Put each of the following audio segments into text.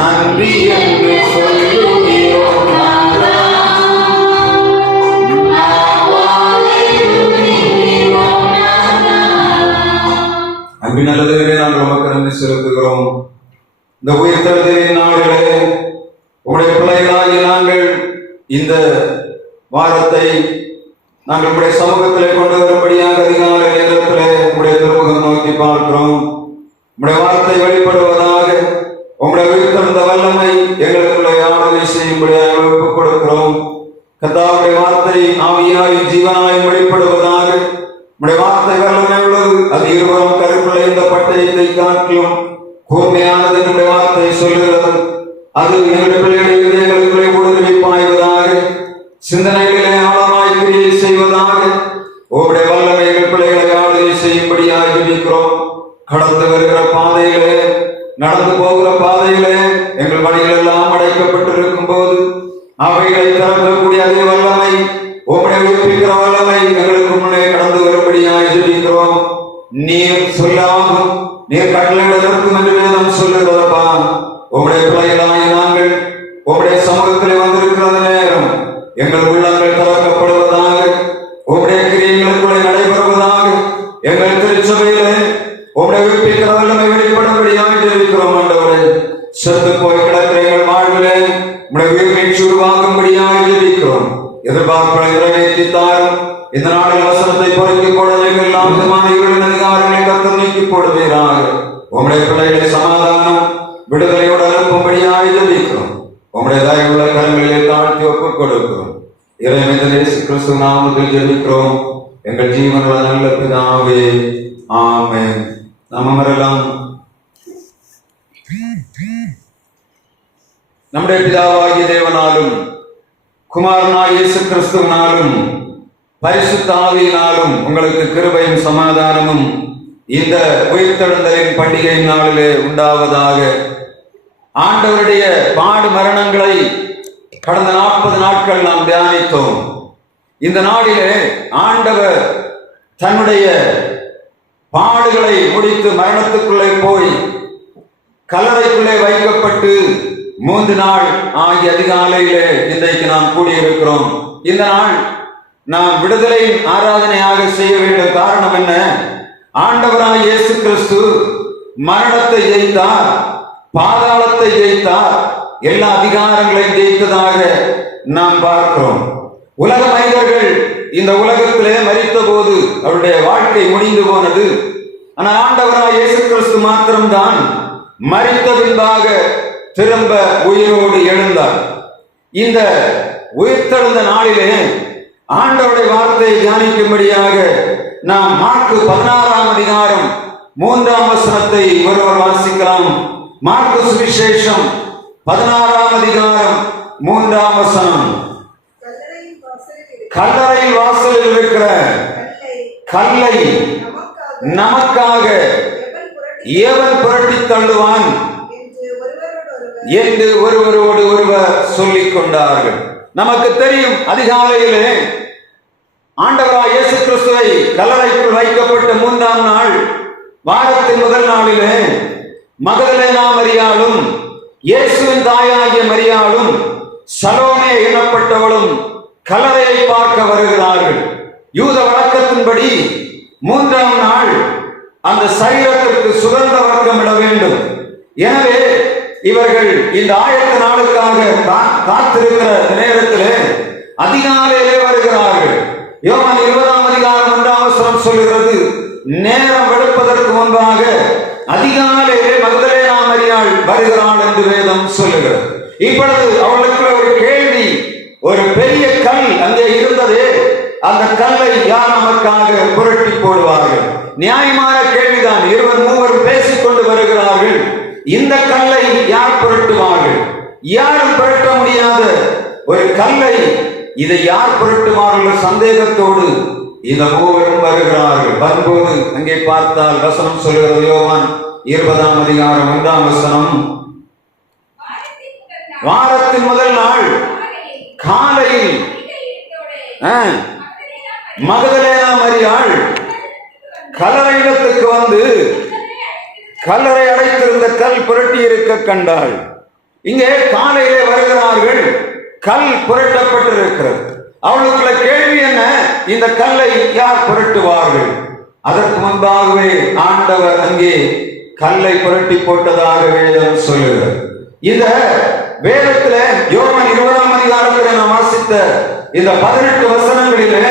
நன்றி என்று சொல்லுகிறோம். அன்பு நல்லதே, நாங்கள் உமக்கு நன்றி செலுத்துகிறோம். இந்த உயிர்த்தெழுதலின் நாளிலே உங்களுடைய பிள்ளைகளாகிய நாங்கள் இந்த வாரத்தை நாங்கள் உங்களுடைய சமூகத்திலே கொண்டு வரும்படியாக அதிகாலை நேரத்திலே உங்களுடைய திருமுகம் நோக்கி பார்க்கிறோம். உங்களுடைய வார்த்தை வெளிப்படுவதாக உங்களுடைய உயிர்த்தெழுந்த வல்லமை எங்களுக்குள்ளே ஆளுகை செய்யும்படியாக ஒப்புக் கொடுக்கிறோம். கர்த்தாவுடைய வார்த்தை ஆவியாய் ஜீவனாய் வெளிப்படுவதாக. உங்களுடைய வார்த்தை வல்லமை உள்ளது, அது இருவரும் கருக்குள்ள இந்த பட்டயத்தை காட்டிலும் கூர்மையானது என்னுடைய வார்த்தை சொல்லுகிறது. அது எங்களுடைய பிள்ளைகளுடைய இதயங்களுக்குள்ளே ஊடுருவி பாய்வதாக, சிந்தனைகளிலே ஆழமாய் கிரியை செய்வதாக. உங்களுடைய வல்லமை எங்கள் பிள்ளைகளை ஆளுகை செய்யும்படியாக ஜெபிக்கிறோம். கடந்து வருகிற பாதையிலே, நடந்து போகிற பாதையிலே எங்கள் வழிகள் எல்லாம் அடைக்கப்பட்டிருக்கும் போது அவைகளை திறக்கக்கூடிய அதே வல்லமை, உங்களுடைய உயிர்ப்பிக்கிற வல்லமை எங்களுக்கு முன்னே கடந்து வரும்படியாக ஜெபிக்கிறோம். நீர் சொல்லாகும், நீர் கட்டளையிடதற்கும் என்று வேதம் சொல்லுகிறதப்பா. உங்களுடைய பிள்ளைகளாகிய நாங்கள் உங்களுடைய சமூகத்திலே வந்திருக்கிறது நேரம் எங்கள் உள்ளங்கள் திறக்கப்படுவதாக, உங்களுடைய கிரியைகளுக்குள்ளே நடைபெறுவதாக. எங்கள் திருச்சபையிலே உங்களுடைய உயிர்ப்பிக்கிற வல்லமை வெளிப்படும்படியாக ஜெபிக்கிறோம். ஆண்டவரே, செத்து போய் கிடக்கிற எங்கள் வாழ்விலே உங்களுடைய உயிர் மீட்சி உருவாக்கும்படியாக ஜெபிக்கிறோம். எதிர்பார்ப்புகளை நிறைவேற்றி தாரும். இந்த நாளில் வசனத்தை பொறுக்கிக் கொள்ள எல்லா விதமான இருளின் அதிகாரங்களை கர்த்தர் நீக்கி போடுவீராக. உங்களுடைய பிள்ளைகளை சமாதானம் விடுதலையோடு அனுப்பும்படியாக ஜெபிக்கிறோம். உங்களுடைய தயவுள்ள கரங்களிலே தாழ்த்தி ஒப்புக் கொடுக்கிறோம். இறைவன் இயேசு கிறிஸ்து நாமத்தில் ஜெபிக்கிறோம் எங்கள் ஜீவனுள்ள நல்ல பிதாவே, ஆமென். நாம் அமரலாம். நம்முடைய பிதாவாகிய தேவனாலும் குமாரனாகிய இயேசு கிறிஸ்துவினாலும் பரிசுத்த ஆவியினாலும் உங்களுக்கு கிருபையும் சமாதானமும் இந்த உயிர்த்தெழுந்தலின் பண்டிகை நாளிலே உண்டாவதாக. ஆண்டவருடைய பாடு மரணங்களை கடந்த 40 நாட்கள் நாம் தியானித்தோம். இந்த நாளிலே ஆண்டவர் தன்னுடைய பாடுகளை முடித்து மரணத்துக்குள்ளே போய் கல்லறைக்குள்ளே வைக்கப்பட்டு 3 நாள் ஆகிய அதிகாலையிலே இன்றைக்கு நாம் கூடியிருக்கிறோம். இந்த நாள் நாம் விடுதலையின் ஆராதனையாக செய்ய வேண்டும். காரணம் என்ன? ஆண்டவராய் இயேசு கிறிஸ்து மரணத்தை ஜெயித்தார், பாதாளத்தை ஜெயித்தார், எல்லா அதிகாரங்களையும் ஜெயித்ததாக நாம் பார்க்கிறோம். உலக மனிதர்கள் இந்த உலகத்திலே மரித்த போது அவருடைய வாழ்க்கை முடிந்து போனது. ஆனால் ஆண்டவராய் இயேசு கிறிஸ்து மாத்திரம்தான் மரித்த பின்பாக திரும்ப உயிரோடு எழுந்தார். இந்த உயிர்த்தெழுந்த நாளிலே ஆண்டவருடைய வார்த்தையை தியானிக்கும்படியாக நாம் மார்க்கு 16ஆம் அதிகாரம் 3ஆம் வசனத்தை ஒருவர் வாசிக்கலாம். மார்க்கு சுவிசேஷம் 16ஆம் அதிகாரம் 3ஆம் வசனம். கல்லறையின் வாசலில் இருக்கிற கல்லை நமக்காக எவன் புரட்டி தள்ளுவான் என்று ஒருவரோடு ஒருவர் சொல்லிக் கொண்டார்கள். நமக்கு தெரியும், அதிகாலையிலே ஆண்டவராய் இயேசு கிறிஸ்துவை கல்லறைக்குள் வைக்கப்பட்ட 3ஆம் நாள், வாரத்தின் முதல் நாளிலே மகதலேனா மரியாளும் இயேசுவின் தாயாகிய மரியாளும் சலோமே எனப்பட்டவளும் கல்லறையை பார்க்க வருகிறார்கள். யூத வழக்கத்தின்படி 3ஆம் நாள் அந்த சரீரத்திற்கு சுகந்த வர்க்கமிட வேண்டும். எனவே இவர்கள் இந்த ஆயத்த நாளுக்காக காத்திருக்கிற நேரத்திலே அதிகாலையிலே வருகிறார்கள். யோவான் 20ஆம் அதிகாரம் 1ஆம் வசனம் சொல்லுகிறது, நேரம் வெளுப்பதற்கு முன்பாக அதிகாலையிலே மகதலேனா மரியாள் வருகிறாள் என்று வேதம் சொல்லுகிறது. இப்பொழுது அவளுக்கு ஒரு கேள்வி, ஒரு பெரிய கல் அங்கே இருந்ததே, அந்த கல்லை யார் நமக்காக புரட்டி போடுவார்கள்? நியாயமான கேள்விதான். 2-3 பேசிக் கொண்டு வருகிறார்கள். இந்த கல்லை யார் புரட்டுவார்கள்? யாரும் புரட்ட முடியாத ஒரு கல்லை இதை யார் புரட்டுவார்கள்? சந்தேகத்தோடு இந்த 3 வருகிறார்கள். வரும்போது அங்கே பார்த்தால் வசனம் சொல்கிறது, யோவான் 20ஆம் அதிகாரம் 1ஆம் வசனம், வாரத்தின் முதல் நாள் காலையில் மகதலேனா மரியாள் கல்லறையிடத்துக்கு வந்து கல்லறை அடைத்திருந்த கல் புரட்டி இருக்க கண்டாள். இங்கே காலையிலே வருகிறார்கள், கல் புரட்டப்பட்டிருக்கிறது. அவளுக்குள்ள கேள்வி என்ன? இந்த கல்லை யார் புரட்டுவார்கள்? அதற்கு முன்பாகவே ஆண்டவர் அங்கே கல்லை புரட்டி போட்டதாக வேதம் சொல்லுகிறது. இந்த வேதத்துல யோவான் 20ஆம் அதிகாரத்தில் நாம் வாசித்த இந்த 18 வசனங்களிலே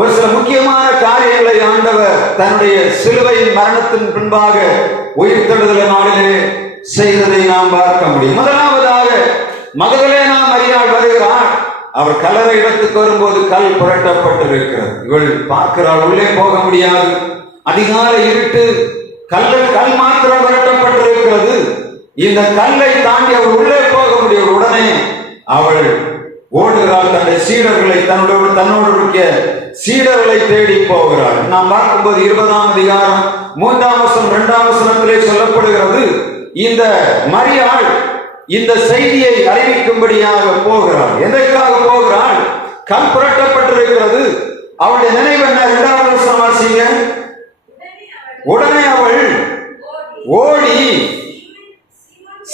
ஒரு சில முக்கியமான காரியங்களை ஆண்டவர் தன்னுடைய சிலுவையின் மரணத்தின் பின்பாக உயிர்த்தெழுதல் நாளிலே செய்ததை நாம் பார்க்க முடியும். முதலாவதாக மகதலேனா மரியாள் வருகிறார். அவர் கல்லறை இடத்துக்கு வரும்போது கல் புரட்டப்பட்டிருக்கிறது. இவள் பார்க்கிறாள், உள்ளே போக முடியாது, அதிகாலை இருட்டு, கல் மாத்திரம் புரட்டப்பட்டிருக்கிறது. இந்த கல்லை தாண்டி அவள் உள்ளே போக முடியும். உடனே அவள் ஓடுகிறாள், தன்னுடைய சீடர்களை தன்னோடு இருக்க சீடர்களை தேடி போகிறாள். நாம் பார்க்கும்போது 20ஆம் அதிகாரம் 3ஆம் வசனம் 2ஆம் வசனத்திலே சொல்லப்படுகிறது, இந்த மரியாள் இந்த செய்தியை அறிவிக்கும்படியாக போகிறாள். எதற்காக போகிறாள்? கல் புரட்டப்பட்டிருக்கிறது. அவளுடைய நினைவு என்ன? 2ஆம் வசனம் வாசிங்க. உடனே அவள் ஓடி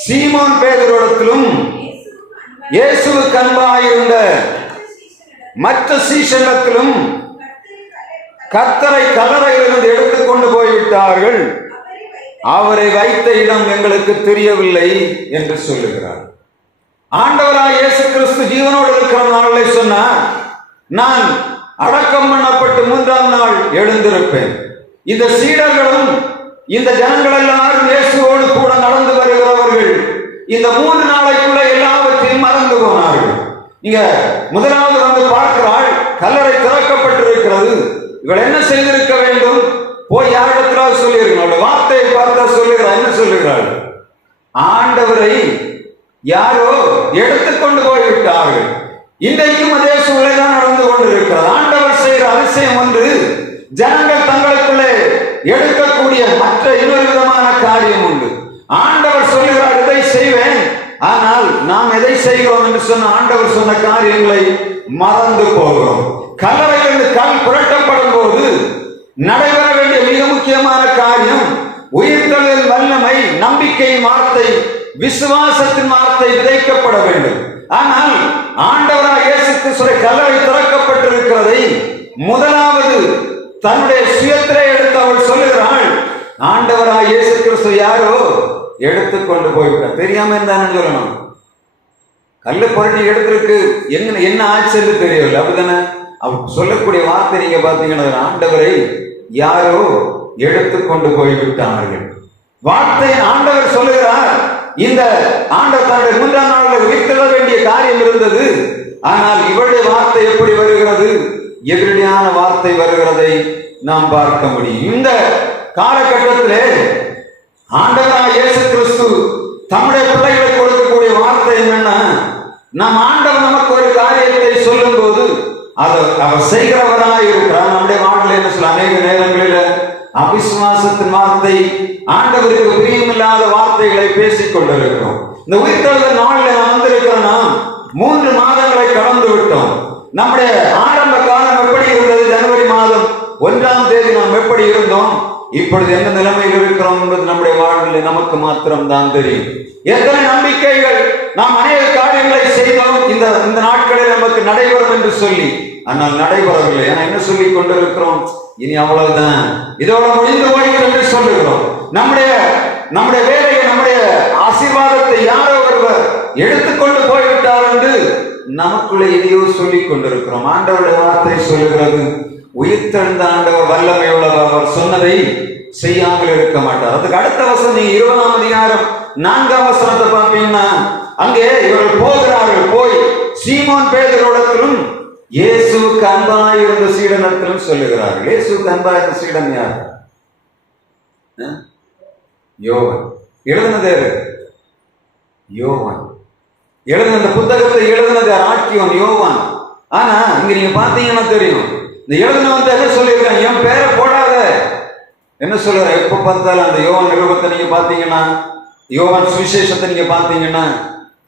சீமோன் பேதுருவிடத்திலும் இயேசுவுக்கு அன்பாயிருந்த மற்ற சீஷனிடத்திலும் கர்த்தரை கல்லறையிலிருந்து எடுத்துக்கொண்டு போய்விட்டார்கள், அவரை வைத்த இடம் எங்களுக்கு தெரியவில்லை என்று சொல்லுகிறார். ஆண்டவராய் இயேசு கிறிஸ்து ஜீவனோடு இருக்கிற நாளிலே சொன்னார், நான் அடக்கம் பண்ணப்பட்டு 3ஆம் நாள் எழுந்திருப்பேன். இந்த சீடர்களும் இந்த ஜனங்கள் எல்லாரும் இயேசுவோடு கூட நடந்து வருகிறவர்கள் இந்த 3 நாளைக்குள்ள எல்லாவற்றையும் மறந்து போனார்கள். இங்க முதலாவது வந்து பார்க்கிறாள், கல்லறை திறக்கப்பட்டிருக்கிறது. இவள் என்ன செய்திருக்க வேண்டும்? போய் யாரிடத்திலாவது சொல்லியிருக்கிறாள். வார்த்தையை பார்த்தா சொல்லுகிறாள். என்ன சொல்லுகிறாள்? ஆண்டவரை யாரோ எடுத்துக்கொண்டு போய்விட்டார்கள். இன்றைக்கும் அதே சூழலை தான் நடந்து கொண்டிருக்கிறது. ஆண்டவர் செய்கிற அதிசயம் ஒன்று, ஜனங்கள் தங்களுக்குள்ளே எடுக்கக்கூடிய மற்ற இன்னொரு விதமான காரியம் உண்டு. ஆண்டவர் சொல்லுகிறார், இதை செய்வேன், ஆனால் நாம் எதை செய்கிறோம் என்று சொன்ன ஆண்டவர் சொன்ன காரியங்களை மறந்து போகிறோம். கல்லறையிலிருந்து கல் புரட்டப்படும் போது நடைபெற வேண்டிய மிக முக்கியமான காரியம் உயிர்த்தெழுதலின் வல்லமை, நம்பிக்கையின் வார்த்தை, விசுவாசத்தின் வார்த்தை விதைக்கப்பட வேண்டும். ஆனால் ஆண்டவராய் இயேசு கிறிஸ்து கல்லறை திறக்கப்பட்டிருக்கிறதை முதலாவது தன்னுடைய சுயத்திலே எடுத்து அவள் சொல்லுகிறாள், ஆண்டவராய் இயேசு கிறிஸ்து யாரோ எடுத்துக்கொண்டு போய்விட்டார். தெரியாம இருந்தான்னு சொல்லணும். கல்லு புரட்டி எடுத்திருக்கு, என்ன ஆச்சு என்று தெரியவில்லை. அப்படித்தானே அவர் சொல்லக்கூடிய வார்த்தை நீங்க பார்த்தீங்கன்னா, ஆண்டவரை யாரோ எடுத்துக்கொண்டு போய்விட்டார்கள். வார்த்தை ஆண்டவர் சொல்லுகிறார், இந்த ஆண்டவர் தன்னுடைய 3ஆம் நாளில் உயிர்த்தெழ வேண்டிய காரியம் இருந்தது. ஆனால் இவருடைய வார்த்தை எப்படி வருகிறது? எதிரடியான வார்த்தை வருகிறதை நாம் பார்க்க முடியும். இந்த காலகட்டத்திலே ஆண்டவராய் இயேசு கிறிஸ்து தம்முடைய பிள்ளைகளுக்கு கொடுக்கக்கூடிய வார்த்தை என்னன்னா, நம் ஆண்டவர் நமக்கு ஒரு காரியத்தை சொல்லும் போது அவர் செய்கிறவராய் இருக்கிறார். நம்முடைய வாழ்வில் என்ன சொல்ல, அநேக நேரங்களில் அவிசுவாசத்தின் வார்த்தை, ஆண்டவருக்கு பிரியமில்லாத வார்த்தைகளை பேசிக் கொண்டிருக்கிறோம். இந்த உயிர்த்தெழுதல் நாளில் நாம் வந்திருக்கிறோம்னா 3 மாதங்களை கடந்து விட்டோம். நம்முடைய ஆரம்ப காலம் எப்படி இருந்தது? ஜனவரி மாதம் 1ஆம் தேதி நாம் எப்படி இருந்தோம்? இப்பொழுது என்ன நிலைமையில் இருக்கிறோம் என்பது நம்முடைய வாழ்வில் நமக்கு மாத்திரம் தான் தெரியும். எத்தனை நம்பிக்கைகள், நாம் அநேக காரியங்களை செய்தோம் இந்த நாட்களில் நமக்கு நடைபெறும் என்று சொல்லி, ஆனால் நடைபெறவில்லை. ஏன்னா என்ன சொல்லி கொண்டிருக்கிறோம்? இனி அவ்வளவுதான், இதோட முடிந்து போயிட்டு என்று சொல்லுகிறோம். நம்முடைய வேலையை, நம்முடைய ஆசீர்வாதத்தை யாரோ ஒருவர் எடுத்துக்கொண்டு போய்விட்டார் என்று நமக்குள்ளே இதையோ சொல்லிக் கொண்டிருக்கிறோம். ஆண்டவருடைய வார்த்தை சொல்லுகிறது, உயிர்த்தெழுந்த ஆண்டவர் வல்லமை உள்ளவர், அவர் சொன்னதை செய்யாமல் இருக்க மாட்டார். அதுக்கு அடுத்த வசனம் நீங்க 20ஆம் அதிகாரம் 4ஆம் வசனத்தை பார்த்தீங்கன்னா, அங்கே இவர்கள் போகிறார்கள். போய் சீமோன் பேதுருவிடத்திலும் இயேசுவுக்கு அன்பாய் இருந்த சீடனிடத்திலும் சொல்லுகிறார்கள். இயேசுவுக்கு அன்பாய் இருந்த சீடன் யார்? யோவான். எழுதினதே யோவான். எழுதின அந்த புத்தகத்தை எழுதினது ஆக்கியோன் யோவான். ஆனா இங்க நீங்க பாத்தீங்கன்னா தெரியும், இந்த எழுதினவன் என்ன சொல்லியிருக்காங்க? என் பேரை போடாத என்ன சொல்ற? எப்ப பார்த்தாலும் அந்த யோவான் நிருபத்தை நீங்க பாத்தீங்கன்னா, யோவான் சுவிசேஷத்தை நீங்க பாத்தீங்கன்னா,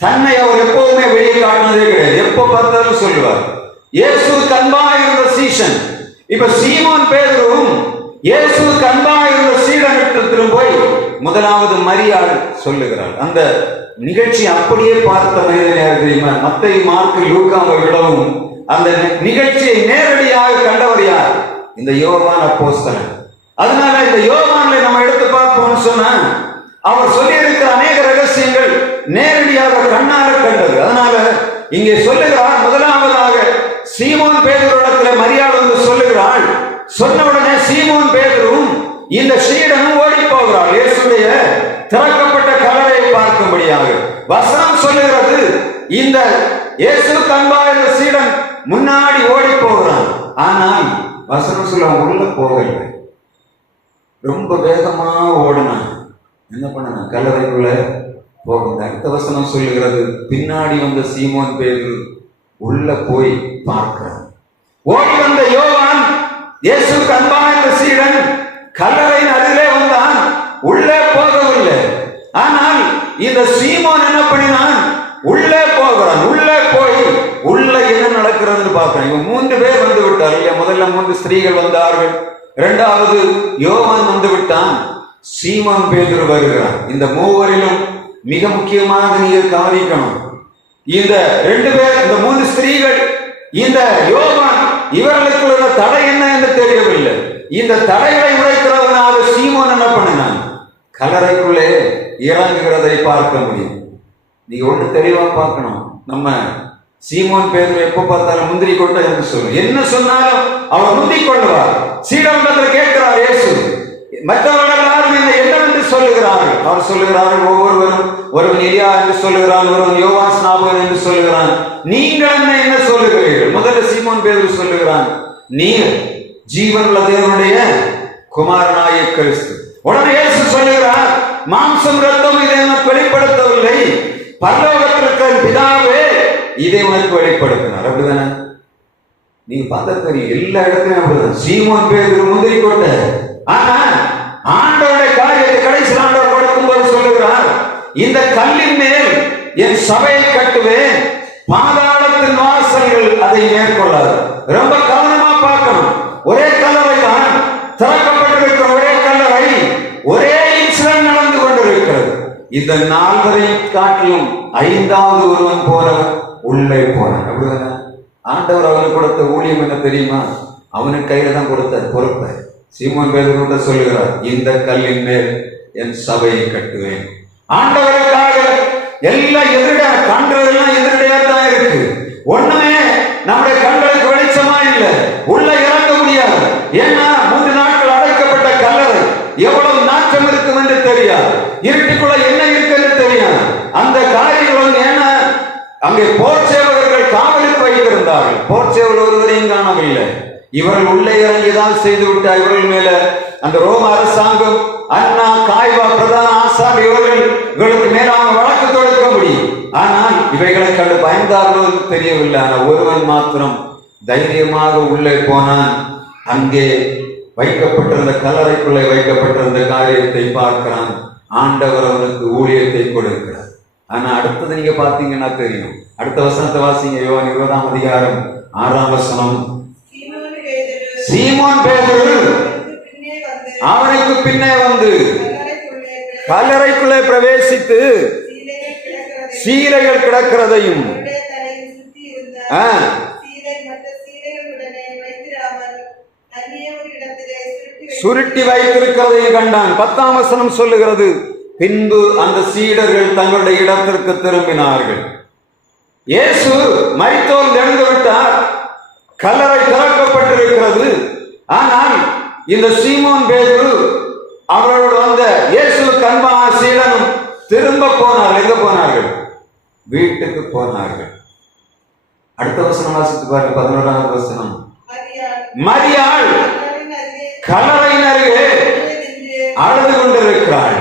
தன்னை அவர் எப்பவுமே வெளியே காட்டினதே கிடையாது. எப்ப பார்த்தாலும் சொல்லுவார், இயேசுவுக்கு அன்பாய் இருந்த சீஷன். இப்ப சீமோன் பேதுருவும் இயேசுவுக்கு அன்பா இருந்த சீடனிடத்தில் போய் முதலாவது மரியாள் சொல்லுகிறாள். அந்த நிகழ்ச்சி அப்படியே பார்த்த மனிதன் யார் தெரியுமா? மத்தேயு, மார்க்கு, லூக்காவை விடவும் அந்த நிகழ்ச்சியை நேரடியாக கண்டவர் யார்? இந்த யோவான் அப்போஸ்தலன். அதனால இந்த யோவானை நம்ம எடுத்து பார்ப்போம்னு சொன்னா அவர் சொல்லி இருக்கிற அநேக ரகசியங்கள் நேரடியாக கண்ணால கண்டது. அதனால இங்கே சொல்லுகிறார், முதலாவதாக சீமோன் பேதுருவிடத்துல மரியாள் வந்து சொல்லுகிறாள். சொன்ன உடனே சீமோன் பேதுருவும் இந்த சீடனும் ஓடி போகிறாள் இயேசுடைய திறக்கப்பட்ட கல்லறையை பார்க்கும்படியாக. வசனம் சொல்லுகிறது, இந்த இயேசுவுக்கு அன்பா இருந்த சீடன் முன்னாடி ஓடி போகிறான். ஆனால் வசனம் சொல்ல உள்ள போகல, ரொம்ப வேகமா ஓடினான். என்ன பண்ண? கல்லறைக்குள்ள போகும். அடுத்த வசனம் சொல்லுகிறது, பின்னாடி வந்த சீமோன் பேதுரு உள்ள போய் பார்க்கிறான். ஓடி வந்த யோவான், இயேசுவுக்கு அன்பா இருந்த சீடன், கல்லறையின் அருகிலே வந்தான், உள்ளே போகவில்லை. ஆனால் இந்த சீமோன் என்ன பண்ணினான்? உள்ளே போகிறான். உள்ளே போய் உள்ள என்ன நடக்கிறதுன்னு பார்க்கிறான். இவங்க 3 பேர் வந்து விட்டார் இல்லையா? முதல்ல 3 ஸ்திரீகள் வந்தார்கள், இரண்டாவது யோவான் வந்து விட்டான், சீமோன் பேதுரு வருகிறான். இந்த மூவரிலும் மிக முக்கியமாக நீங்க கவனிக்கணும், இந்த 2 பேர், இந்த 3 ஸ்திரீகள், இந்த யோவான், இவர்களுக்கு உள்ள தடை என்ன என்று தெரியவில்லை. இந்த தடைகளை உடைக்கிறவனாக சீமோன் என்ன பண்ணினான்? கல்லறைக்குள்ளே இறங்குகிறதை பார்க்க முடியும். நீங்க ஒன்று தெளிவா பார்க்கணும், நம்ம சீமோன் பேதுரு எப்ப பார்த்தாலும் முந்திரி கொட்ட என்று சொல்லும். என்ன சொன்னாலும் அவர் முந்திரி கொள்வார். சீடனிடத்தில் கேட்கிறார் இயேசு, மற்றவர்கள் எல்லாரும் என்னவென்று சொல்லுகிறார்கள்? அவர் சொல்லுகிறார்கள், ஒவ்வொருவரும் ஒருவன் எலியா என்று சொல்லுகிறான், ஒருவன் யோவான் ஸ்நாபகன் என்று சொல்லுகிறான், நீங்கள் என்ன சொல்லுகிறீர்கள்? முதல்ல சீமோன் பேதுரு சொல்லுகிறான், நீர் ஜீவனுள்ள தேவனுடைய குமாரனாகிய கிறிஸ்து. உடனே இயேசு சொல்லுகிறார், மாம்சம் ரத்தம் இதை உனக்கு வெளிப்படுத்தவில்லை, பரலோகத்திற்கு பிதாவே இதை உனக்கு வெளிப்படுத்தினார். அப்படிதானே? நீங்க பார்த்தா தெரியும், எல்லா இடத்துலயும் அப்படிதான். சீமோன் பேதுரு முந்திரி கொட்ட. ஆனா ஆண்டவருடைய காரியத்தை கடைசி ஆண்டவர் கொடுக்கும்போது சொல்லுகிறார், இந்த கல்லின் மேல் என் சபையை கட்டுவேன், பாதாளத்தின் வாசல்கள் அதை மேற்கொள்ளாது. ரொம்ப கவனமா பார்க்கணும். ஒரே கல்லறை தான் திறக்கப்பட்டிருக்கிற, ஒரே கல்லறை, ஒரே இன்சிடென்ட் நடந்து கொண்டிருக்கிறது. இந்த 4 காட்டிலும் 5வது ஒருவன் போறவன் உள்ளே போனான். அப்படிதானே? ஆண்டவர் அவனுக்கு கொடுத்த ஊழியம் என்ன தெரியுமா? அவனுக்கு கையில தான் கொடுத்த பொறுப்பை. சீமோன் பேதுரு சொல்லுகிறார், இந்த கல்லின் மேல் என் சபையை கட்டுவேன். ஆண்டவருக்காக எல்லாம் எதிரடா, கண்டதெல்லாம் எதிரடையா தான் இருக்கு. ஒண்ணுமே நம்முடைய கண்களுக்கு வெளிச்சமா இல்லை, உள்ள இறங்க முடியாது. ஏன்னா 3 நாட்கள் அடைக்கப்பட்ட கல்லறை, எவ்வளவு நாற்றம் இருக்கும் என்று தெரியாது, இருட்டுக்குள்ள என்ன இருக்கு என்று தெரியாது. அந்த காரியங்கள் ஏன்னா அங்கே போர் சேவகர்கள் காவலுக்கு வைத்திருந்தார்கள். போர் சேவல் ஒருவரையும் காணவில்லை. இவர்கள் உள்ளே இறங்கிதான் செய்து விட்டார். இவர்கள் மேல அந்த ரோம அரசாங்கம், அண்ணா, காய்வா, பிரதான ஆசார், இவர்களுக்கு மேலான வழக்கு தொடுக்க முடியும். ஆனால் இவைகளை கண்டு பயந்தார்களோ தெரியவில்லை. ஆனால் ஒருவன் மாத்திரம் தைரியமாக உள்ளே போனான். அங்கே வைக்கப்பட்டிருந்த கல்லறைக்குள்ளே வைக்கப்பட்டிருந்த காரியத்தை பார்க்கிறான். ஆண்டவர் அவனுக்கு ஊழியத்தை கொடுக்கிறார். ஆனா அடுத்தது நீங்க பாத்தீங்கன்னா தெரியும். அடுத்த வசனத்தை வாசிங்க, யோவான் 20ஆம் அதிகாரம் 6ஆம் வசனம். சீமோன் பேதுரு அவனுக்கு பின்னே வந்து கல்லறைக்குள்ளே பிரவேசித்து சீலைகள் கிடக்கிறதையும் சுருட்டி வைத்திருக்கிறதையும் கண்டான். 10ஆம் வசனம் சொல்லுகிறது, பின்பு அந்த சீடர்கள் தங்களுடைய இடத்திற்கு திரும்பினார்கள். இயேசு மரித்தோர் எழுந்து விட்டார், கல்லறை திறக்கப்பட்டிருக்கிறது. ஆனால் இந்த சீமோன் பேதுரு அவரோடு வந்த இயேசுவுக்கு அன்பான சீடனும் திரும்ப போனார்கள். எங்க போனார்கள்? வீட்டுக்கு போனார்கள். அடுத்த வசனம் வாசித்து பாருங்க, 11ஆம் வசனம். மரியாள் கல்லறையின் அருகே அழுது கொண்டிருக்கிறாள்.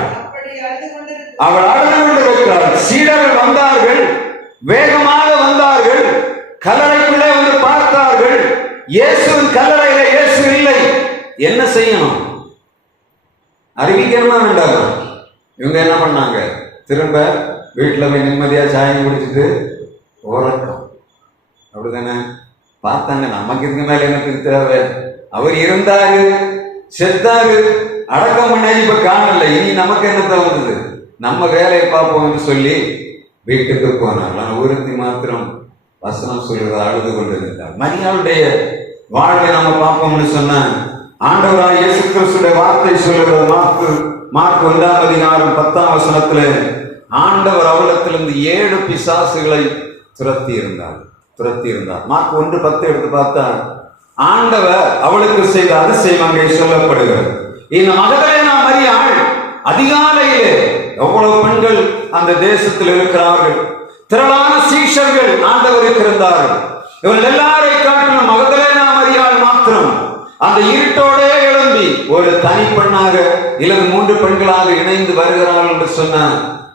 அவள் அழுது கொண்டிருக்கிறாள். சீடர்கள் வந்தார்கள், வேகமாக வந்தார்கள், கல்லறைக்குள்ளே வந்து பார்த்தார்கள். இயேசுவின் கல்லறையில இயேசு இல்லை. என்ன செய்யணும்? அறிவிக்கணுமா வேண்டாமா? இவங்க என்ன பண்ணாங்க? திரும்ப வீட்டுல போய் நிம்மதியா சாயம் குடிச்சிட்டு உறக்கம். அப்படிதானே பார்த்தாங்க. நமக்கு இதுக்கு மேல எனக்கு தேவை? அவர் இருந்தாரு, செத்தாரு, அடக்கம் பண்ண இப்ப காணல, இனி நமக்கு என்ன தோணுது, நம்ம வேலையை பார்ப்போம்னு சொல்லி வீட்டுக்கு போனார். நான் ஒருத்தி மாத்திரம் வசனம் சொல்லுறது அழுது கொண்டிருந்தார். மரியாளுடைய வாழ்வை நம்ம பார்ப்போம்னு சொன்ன ஆண்டவராய் இயேசு கிறிஸ்துடைய வார்த்தை சொல்லுகிறது. மார்க் 1:10 ஆண்டவர் அவளத்திலிருந்து 7 பிசாசுகளை துரத்தி இருந்தார். மார்க் 1:10 எடுத்து பார்த்தா ஆண்டவர் அவளுக்கு செய்த அதிசயம் அங்கே சொல்லப்படுகிறது. இந்த மகதலேனா மரியாள் அதிகாலையிலே, எவ்வளவு பெண்கள் அந்த தேசத்தில் இருக்கிறார்கள், திரளான சீஷர்கள் ஆண்டவருக்கு இருந்தார்கள். இவர்கள் எல்லாரை காட்டிலும் மகதலேனா மரியாள் மாத்திரம் அந்த இருட்டோடே எழும்பி ஒரு தனி பெண்ணாக இல்லது 3 பெண்களாக இணைந்து வருகிறார்கள் என்று சொன்ன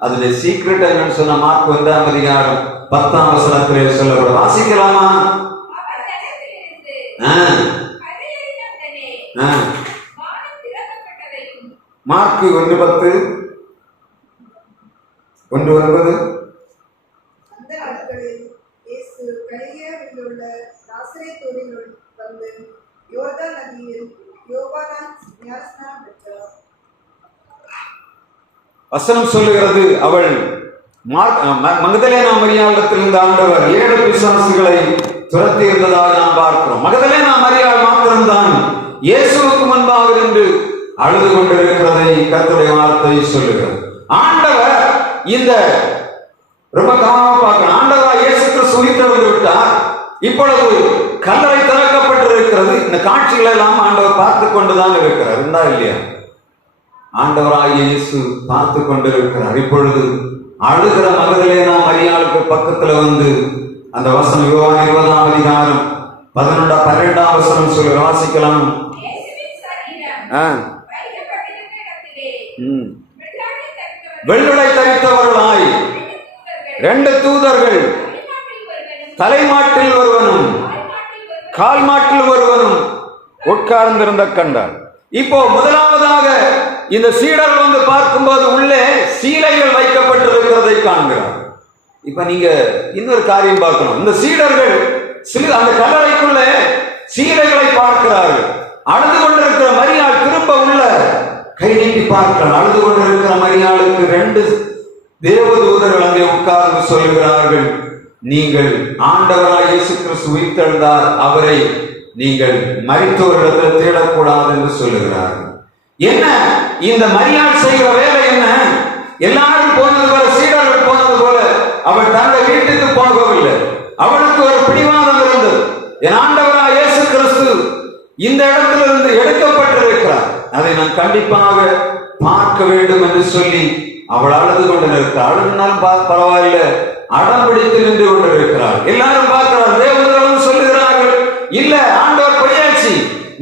அதுல சீக்ரெட் என்னன்னு சொன்ன மார்க் 1:10 சொல்லப்படும். வாசிக்கலாமா? மார்க் 1:10 1:9. அந்த நாட்களில் இயேசு கலிலேயாவில் உள்ள நாசரேத்தூரில் வந்து யோர்தான் நதியில் யோவானால் ஞானஸ்நானம் பெற்றார். வசனம் சொல்லுகிறது, அவள் மகதலேனா மரியாளிடத்திலிருந்து ஆண்டவர் 7 பிசாசுகளை துரத்தி இருந்ததாக நாம் பார்க்கிறோம். மகதலேனா மரியாள் மாத்திரம்தான் இயேசுவுக்கு முன்பாக நின்று அழுது கொண்டிருக்கிறதை கர்த்தருடைய வார்த்தை சொல்லுகிறது. ஆண்டவர் இந்த ரொம்ப கவனமா பார்க்கணும். ஆண்டவர் இயேசு கிறிஸ்து உயிர்த்தெழுந்து விட்டார். இப்பொழுது கல்லறை திறக்கப்பட்டிருக்கிறது. இந்த காட்சிகளை எல்லாம் ஆண்டவர் பார்த்து கொண்டுதான் இருக்கிறார். இருந்தா இல்லையா? ஆண்டவராகிய இயேசு பார்த்து கொண்டிருக்கிறார். இப்பொழுது அழுகிற மகதலேனா மரியாளுக்கு பக்கத்துல வந்து அந்த வசனம் யோவான் 20:12 சொல்லி வாசிக்கலாம். வெள்ளுடை தரித்தவர்களாய் 2 தூதர்கள் தலைமாட்டில் ஒருவனும் கால் மாட்டில் ஒருவனும் உட்கார்ந்திருந்த கண்டார். இப்போ முதலாவதாக இந்த சீடர்கள் வந்து பார்க்கும்போது உள்ளே சீலைகள் வைக்கப்பட்டிருக்கிறதை காண்கிறார். இப்ப நீங்க இன்னொரு காரியம் பார்க்கணும். இந்த சீடர்கள் அந்த கல்லறைக்குள்ள சீலைகளை பார்க்கிறார்கள். அழுது கொண்டிருக்கிற மரியாள் திரும்ப உள்ள கை நீட்டி பார்க்கிறார். அழுது கொண்டிருக்கிற மரியாளுக்கு 2 தேவதூதர்கள் அங்கே உட்கார்ந்து சொல்லுகிறார்கள், நீங்கள் ஆண்டவராய் இயேசு கிறிஸ்து உயிர்த்தெழுந்தார், அவரை நீங்கள் மரித்தோரிடத்தில் தேடக்கூடாது என்று சொல்லுகிறார்கள். என்ன இந்த மரியாள் செய்கிற வேலை என்ன? எல்லாரும் போனது போல, சீடர்கள் போனது போல அவள் தன்னுடைய வீட்டுக்கு போகவில்லை. அவளுக்கு ஒரு பிடிவாதம் இருந்தது. என் ஆண்டவராய் இயேசு கிறிஸ்து இந்த இடத்திலிருந்து எடுக்கப்பட்டிருக்கிறார், அதை நான் கண்டிப்பாக பார்க்க வேண்டும் என்று சொல்லி அவள் அழுது கொண்டிருக்கிறார். அழுதுனால் பரவாயில்லை, அடம் பிடித்து நின்று கொண்டிருக்கிறார். எல்லாரும் பார்க்கிறார். தேவதூதர்களும் சொல்லுகிறார்கள், இல்ல ஆண்டவர் பொய்யாச்சு,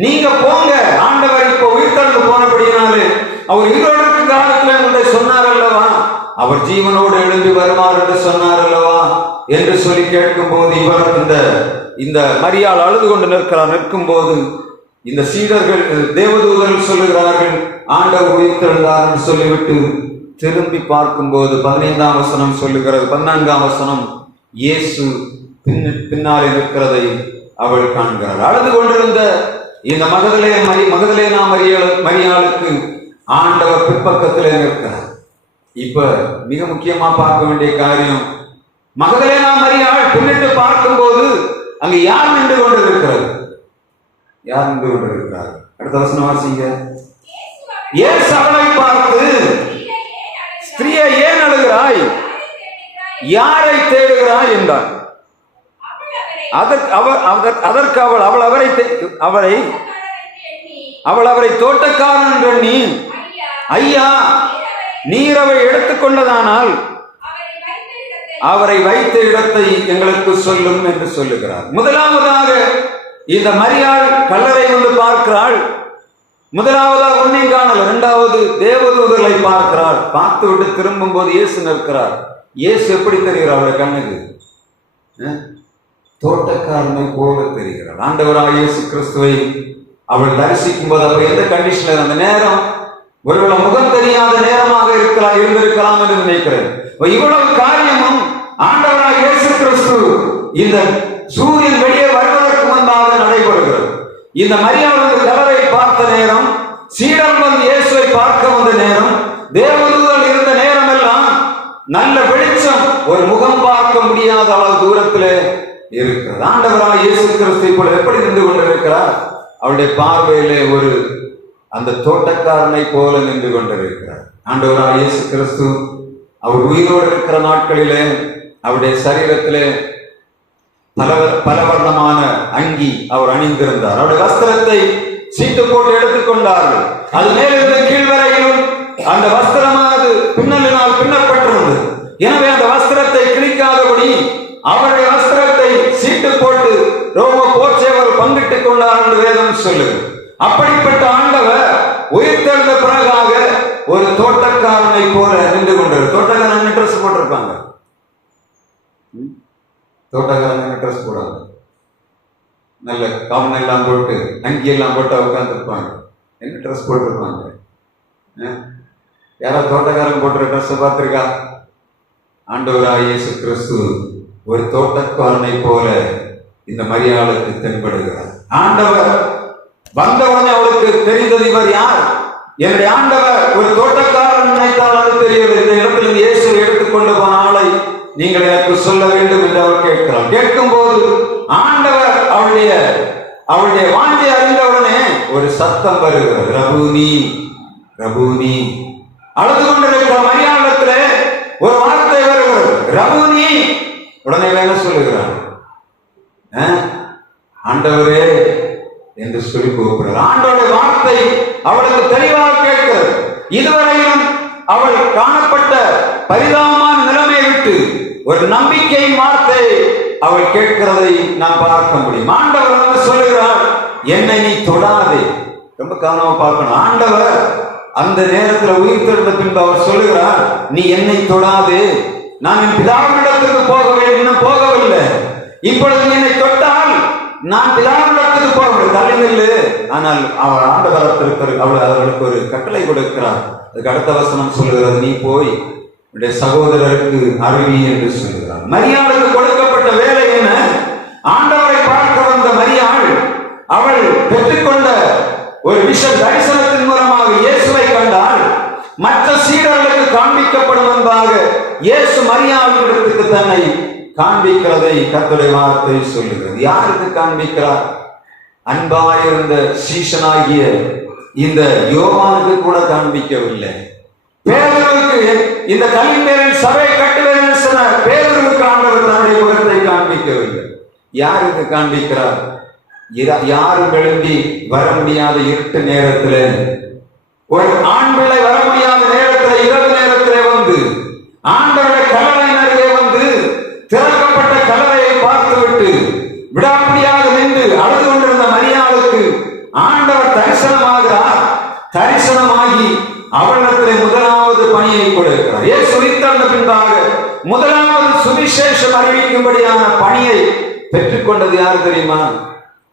நீங்க போங்க. ஆண்டவர் இப்போ உயிர்த்தெழுந்து போனபடியினாலே அவர் இருவருக்கு காலத்தில் உங்களை சொன்னார் அல்லவா, அவர் ஜீவனோடு எழுந்து வருவார் என்று சொன்னார் அல்லவா என்று சொல்லி கேட்கும் போது இவர் இந்த மரியாள் அழுது கொண்டு நிற்கும் போது இந்த சீடர்கள் தேவதூதர்கள் சொல்லுகிறார்கள், ஆண்டவர் உயிர்த்தெழுந்தார் என்று சொல்லிவிட்டு திரும்பி பார்க்கும்போது 15ஆம் வசனம் சொல்லுகிறது. 14ஆம் வசனம், இயேசு பின்னாலே நிற்கிறதை அவள் காண்கிறாள். அழுது கொண்டிருந்த இந்த மகதலேனா மரியாளுக்கு ஆண்டவர் பிற்பக்கத்திலே நிற்கிறார். இப்ப மிக முக்கியமா பார்க்க வேண்டிய காரியம், மகதலேனா மரியாள் பின்னிட்டு பார்க்கும்போது அங்கு யார் நின்று கொண்டிருக்கிறது? யார் நின்று கொண்டிருக்கிறார்? அடுத்த வசனம் வாசிங்க. இயேசு அவளை பார்த்து, ஸ்திரீயே ஏன் அழுகிறாய், யாரை தேடுகிறாய் என்றார். அதற்கு அவள் அவரை தோட்டக்காரன் என்று எண்ணி, ஐயா நீர் அவரை எடுத்துக்கொண்டதானால் அவரை வைத்த இடத்தை எங்களுக்கு சொல்லும் என்று சொல்லுகிறார். முதலாவதாக இந்த மரியாள் கல்லறை வந்து பார்க்கிறாள். முதலாவதாக ஒன்றையும் காணல. 2வது தேவதூதர்களை பார்க்கிறாள். பார்த்து விட்டு திரும்பும் போது இயேசு நிற்கிறார். இயேசு எப்படி தெரிகிறார்? அவருடைய கண்ணுக்கு தோட்டக்காரனை போல தெரிகிறார். ஆண்டவராக இயேசு கிறிஸ்துவை அவள் தரிசிக்கும் போது அவர் எந்த கண்டிஷன்ல, அந்த நேரம் ஒருவேளை முகம் தெரியாத நேரமாக இருந்திருக்கலாம் என்று நினைக்கிறேன். இவ்வளவு காரியமும் ஆண்டவராக இயேசு கிறிஸ்து இந்த சூரியன் வெளியே வருவதற்கு முன்பாக நடைபெறுகிறது. இந்த மரியாள் கல்லறை பார்த்த நேரம் சீடர் வந்து இயேசுவை பார்க்க வந்த நேரம், தேவதூதன் இருந்த நேரம் எல்லாம் நல்ல வெளிச்சம், ஒரு முகம் பார்க்க முடியாத அளவு தூரத்திலே இருக்கிறது. ஆண்டவராக இயேசு கிறிஸ்து இப்பொழுது எப்படி நின்று கொண்டிருக்கிறார்? அவருடைய பார்வையிலே ஒரு அந்த தோட்டக்காரனை போல நின்று கொண்டிருக்கிறார். ஆண்டவராக இயேசு கிறிஸ்து அவர் உயிரோடு இருக்கிற நாட்களிலே அவருடைய சரீரத்திலே பலவர்ணமான அங்கி அவர் அணிந்திருந்தார். அவருடைய வஸ்திரத்தை சீட்டு போட்டு எடுத்துக்கொண்டார்கள். அது மேலிருந்து கீழ்வரையிலும் அந்த வஸ்திரமானது பின்னலினால் பின்னப்பட்டிருந்தது. எனவே அந்த வஸ்திரத்தை கிழிக்காதபடி அவருடைய வஸ்திரத்தை சீட்டு போட்டு ரோம போர்ச்சேவர் பங்கிட்டுக் கொண்டார் என்று வேதம் சொல்லுது. அப்படிப்பட்ட ஆண்டவர் உயிர்த்தெழுந்த பிறகாக ஒரு தோட்டக்காரனை போல நின்று கொண்டார். தோட்டக்காரன் ட்ரெஸ் போட்டிருப்பாங்க, தோட்டக்காரன் ட்ரெஸ் போடாது, நல்ல கவனம் எல்லாம் போட்டு அங்கி எல்லாம் போட்டு உட்கார்ந்துருப்பாங்க. என்ன ட்ரெஸ் போட்டிருப்பாங்க? யாராவது தோட்டக்காரன் போட்டுற ட்ரெஸ் பார்த்திருக்கா? ஆண்டவராகிய இயேசு கிறிஸ்து ஒரு தோட்டக்காரனை போல இந்த மரியாளுக்கு தென்படுகிறார். ஆண்டவர் வந்தவுடனே அவளுக்கு தெரிந்தது, இவர் யார்? என்னுடைய ஆண்டவர் ஒரு தோட்டக்காரன் நினைத்தாலும் தெரியவில்லை. இந்த இடத்தில் இயேசு எடுத்துக்கொண்டு போன ஆளை நீங்கள் எனக்கு சொல்ல வேண்டும் என்று அவர் கேட்கிறார். கேட்கும் போது ஆண்டவர் அவளுடைய வாஞ்சை அறிந்தவுடனே ஒரு சத்தம் வருகிறது, ரபூனி ரபூனி. அழுது கொண்டிருக்கிற மரியாதத்திலே ஒரு வார்த்தை வருகிறது, ரபூனி. உடனே வேலை சொல்லுகிறார், ஆண்டவரே என்று சொல்லி கூப்பிடுறார். ஆண்டவருடைய வார்த்தை அவளுக்கு தெளிவாக கேட்கிறது. இதுவரையும் அவள் காணப்பட்ட பரிதாபமான நிலைமையை விட்டு ஒரு நம்பிக்கையின் வார்த்தை அவள் கேட்கிறதை நாம் பார்க்க முடியும். ஆண்டவர் வந்து சொல்லுகிறார், என்னை நீ தொடாதே. ரொம்ப கவனமா பார்க்கணும். ஆண்டவர் அந்த நேரத்தில் உயிர் தெழுந்த பின்பு அவர் சொல்லுகிறார், நீ என்னை தொடாதே, நான் என் பிதாவினிடத்துக்கு இன்னும் போகவில்லை. இப்பொழுது என்னை தொட்டால் நான் பிதாவினிடத்துக்கு போகவில்லை, தலைநில்லு. ஆனால் அவர் ஆண்டவரத்திற்கு அவர்களுக்கு ஒரு கட்டளை கொடுக்கிறார். அதுக்கு அடுத்த வசனம் சொல்லுகிறது, நீ போய் உடைய சகோதரருக்கு அறிவி என்று சொல்லுகிறார். மரியாளுக்கு கொடுக்கப்பட்ட வேலை என்ன? ஆண்டவரை பார்க்க வந்த மரியாள் அவள் பெற்றுக்கொண்ட ஒரு தரிசனத்தின் மூலமாக இயேசுவை கண்டால் மற்ற சீடர்களுக்கு காண்பிக்கப்படும் என்பதாக இயேசு மரியாளுக்கு தன்னை காண்பிக்கிறதை கர்த்தருடைய வார்த்தை சொல்லுகிறது. யாருக்கு காண்பிக்கிறார்? அன்பாயிருந்த சீஷனாகிய இந்த யோவானுக்கு கூட காண்பிக்கவில்லை. பேதுருவுக்கு இந்த கலிலேயரின் சபை கட்டுவேன் சொன்ன பேதுருவுக்கு ஆண்டவர் தன்னுடைய முகத்தை காண்பிக்கவில்லை. யாருக்கு காண்பிக்கிறார்? யாரும் எழும்பி வர முடியாத இருட்டு நேரத்தில், ஒரு ஆண் பிள்ளை வர முடியாத நேரத்தில், இரவு நேரத்திலே வந்து ஆண்டவருடைய கல்லறை அருகே வந்து திறக்கப்பட்ட கல்லறையை பார்த்துவிட்டு விடாப்பிடியாக நின்று அழுது கொண்டிருந்த மரியாளுக்கு ஆண்டவர் தரிசனமாகிறார். தரிசனமாகி அவளிடத்திலே முதலாவது பணியை கொடுக்கிறார். இயேசு உயிர்த்தெழுந்த பின்பாக முதலாவது சுவிசேஷம் அறிவிக்கும்படியான பணியை பெற்றுக்கொண்டது யார் தெரியுமா?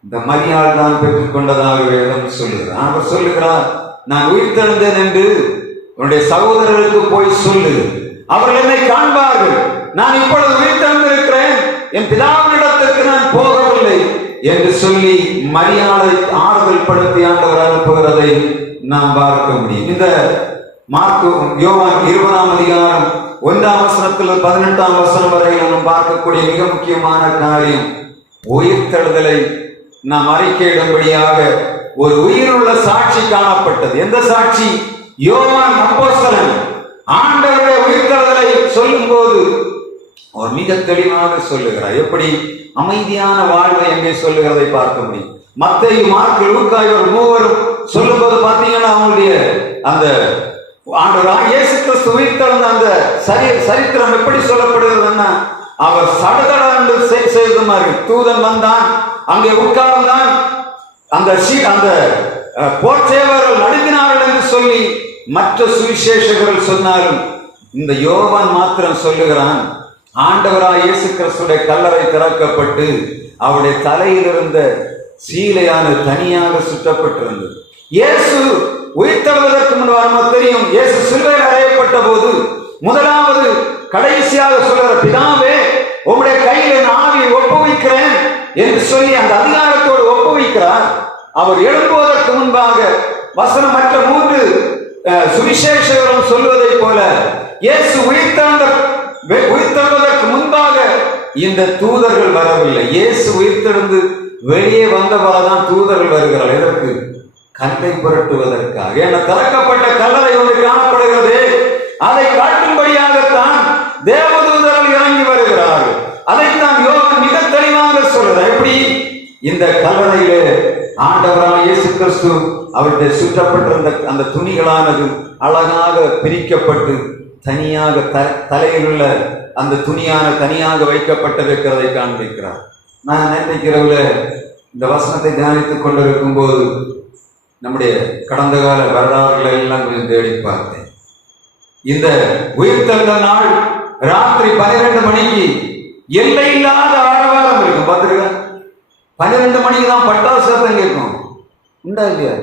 இந்த மரியாள் தான் பெற்றுக்கொண்டதாக வேதம் சொல்லுகிறார். அவர் சொல்லுகிறார், நான் உயிர்த்தெழுந்தேன் என்று உன்னுடைய சகோதரர்களுக்கு போய் சொல்லு, அவர்கள் என்னை காண்பார்கள். நான் இப்பொழுது உயிர்த்தெழுந்திருக்கிறேன், என் பிதாவினிடத்திற்கு நான் போகவில்லை என்று சொல்லி மரியாளை ஆறுதல் படுத்தி ஆண்டவர் அனுப்புகிறதை நாம் பார்க்க முடியும். இந்த யோவான் 20ஆம் அதிகாரம் 1ஆம் வசனத்தில் 18ஆம் வசனம் வரையில் நாம் பார்க்கக்கூடிய மிக முக்கியமான காரியம், உயிர்த்தெழுதலை நாம் அறிக்கையிடும்படியாக ஒரு உயிருள்ள சாட்சி காணப்பட்டது. எந்த சாட்சி? யோவான் அப்போஸ்தலன் ஆண்டவருடைய உயிர்த்தெழுதலை சொல்லும் போது அவர் மிக தெளிவாக சொல்லுகிறார். எப்படி அமைதியான வாழ்வை எங்கே சொல்லுகிறதை பார்க்க முடியும். மத்தேயு, மார்க்கு, லூக்கா இவர் மூவரும் சொல்லும் போது பார்த்தீங்கன்னா அவங்களுடைய அந்த ஆண்டவராகிய இயேசு கிறிஸ்து உயிர்த்தெழுந்த அந்த சரித்திரம் எப்படி சொல்லப்படுகிறதுன்னா, அவர் சடதடன்று செய்த மாதிரி தூதன் வந்தான், அங்கே உட்கார்ந்தான், அந்த போர்ச்சேவர்கள் நடுங்கினார்கள் என்று சொல்லி மற்ற சுவிசேஷகர்கள் சொன்னாலும் இந்த யோவான் மாத்திரம் சொல்லுகிறான், ஆண்டவராய் இயேசு கிறிஸ்துடைய கல்லறை திறக்கப்பட்டு அவருடைய தலையில் இருந்த சீலையானது தனியாக சுற்றப்பட்டிருந்தது. இயேசு உயிர்த்தெழுவதற்கு முன்பு நமக்கு தெரியும், இயேசு சிலுவையில் அறையப்பட்ட போது முதலாவது கடைசியாக சொல்கிற, பிதாவே உம்முடைய கையில் என் ஆவியை ஒப்புவிக்கிறேன் என்று சொல்லி அந்த அதிகாரத்தோடு ஒப்புவிக்கிறார். அவர் எழும்புவதற்கு முன்பாக வசனம் மற்ற 3 சுவிசேஷகரும் சொல்வதை போல இயேசு உயிர்த்தெழுவதற்கு முன்பாக இந்த தூதர்கள் வரவில்லை. இயேசு உயிர்த்தெழுந்து வெளியே வந்த போலதான் தூதர்கள் வருகிறார்கள். எதற்கு? கல்லை புரட்டுவதற்காக. என திறக்கப்பட்ட கல்லறை ஒன்று காணப்படுகிறது. அதை காட்டும்படியாகத்தான் தேவதூதர்கள் இறங்கி வருகிறார்கள். அதைத்தான் யோவான் மிக தெளிவாக சொல்கிறார். எப்படி? இந்த கல்லறையிலே ஆண்டவரான இயேசு கிறிஸ்து அவருடைய சுற்றப்பட்டிருந்த அந்த துணிகளானது அழகாக பிரிக்கப்பட்டு தனியாக தலையில் உள்ள அந்த துணியான தனியாக வைக்கப்பட்டிருக்கிறதை காண்பிக்கிறார். நான் நேற்றைக்கு இரவுல இந்த வசனத்தை தியானித்துக் கொண்டிருக்கும் போது நம்முடைய கடந்த கால வரலாறுகளை எல்லாம் கொஞ்சம் தேடி பார்த்தேன். இந்த உயிர்த்தெழுந்த நாள் ராத்திரி 12 மணிக்கு எல்லை இல்லாத ஆரவாரம் இருக்கும். பார்த்துருக்க, 12 மணிக்கு தான் பட்டாசு சத்தம் கேட்கும். உண்டா இல்லையா?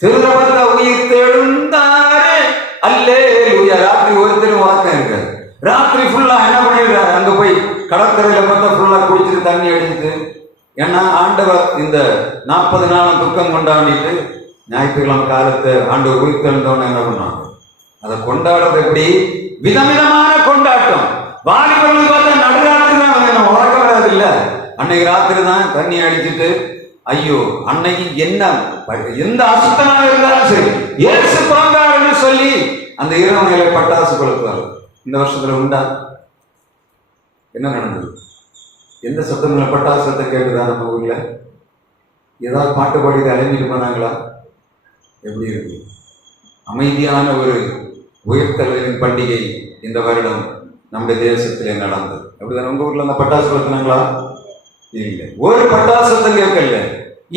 திருவள்ளுவ உயிர்த்தெழுந்தாரே அல்லேலூயா. ராத்திரி ஒருத்தரும் உறக்கம் இருக்காரு. ராத்திரி ஃபுல்லா என்ன பண்ணிடுறாரு? அங்க போய் கடற்கரையில பார்த்தா ஃபுல்லா குடிச்சிட்டு தண்ணி அடிச்சுட்டு, ஏன்னா ஆண்டவர் இந்த 40 நாளும் துக்கம் கொண்டாடிட்டு ஞாயிற்றுக்கிழமை காலத்தை ஆண்டவர் உயிர்த்தெழுந்தவன என்ன பண்ணாங்க? அதை கொண்டாடுறது எப்படி? விதவிதமான கொண்டாட்டம். வாலிபர்கள் பார்த்தா நடுராத்திரி தான் உறக்கம் வராது இல்ல. அன்னைக்கு ராத்திரி தான் தண்ணி அடிச்சுட்டு, ஐயோ அன்னைக்கு எந்த அசுத்தமாக இருந்தாலும் சரி இயேசு பிறந்தாருன்னு சொல்லி அந்த இரவு நிலை பட்டாசு கொளுத்துவார். இந்த வருஷத்துல உண்டா? என்ன நடந்தது? எந்த சத்தம்? பட்டாசு சத்தம் கேட்டுதான் நம்ம ஊர்ல ஏதாவது பாட்டு பாடி அலைஞ்சிட்டு போனாங்களா? எப்படி இருக்கு? அமைதியான ஒரு உயிர்த்தெழுதலின் பண்டிகை இந்த வருடம் நம்ம தேசத்திலே நடந்தது. அப்படிதான் உங்க ஊர்ல அந்த பட்டாசு கொளுத்துனாங்களா? இல்லை, ஒரு பட்டாசு சத்தம் கேட்கல.